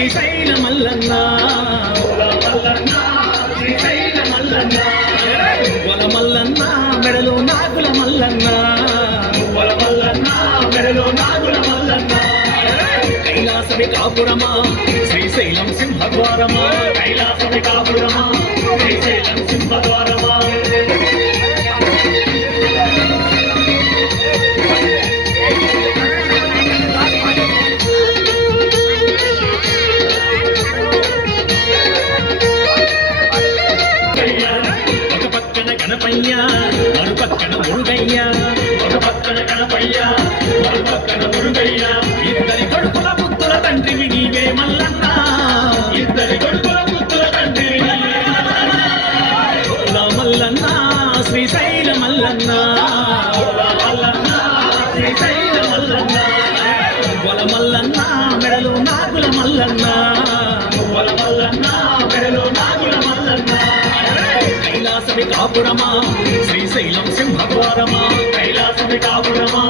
శ్రీశైల మల్లన్న శ్రీశైల మల్లన్న వల మల్లన్న మెడలో నాగుల మల్లన్న వల మల్లన్న మెడలో నాగుల మల్లన్న కైలాసమి కాపురమా శ్రీశైలం సింహద్వారమా కైలాసమి కాపురమా శ్రీశైలం సింహద్వారమా మరుపక్కన మురుగయ్య ఒక పక్కన గణపయ్య మరుపక్కన మురుగయ్య ఇద్దరి కొడుకుల పుత్తుల తండ్రివి నీవే మల్లన్న ఇద్దరి కొడుకుల పుత్తుల తండ్రివి మల్లన్న శ్రీశైల మల్లన్న శ్రీశైల మల్లన్న వల మల్లన్న మెడలో నాగుల మల్లన్న వల మల్లన్న మెడలో నాగుల మల్లన్న కైలాసమి కాపురమా శ్రీశైలం సింహద్వారమా కైలాసమి కాపురమా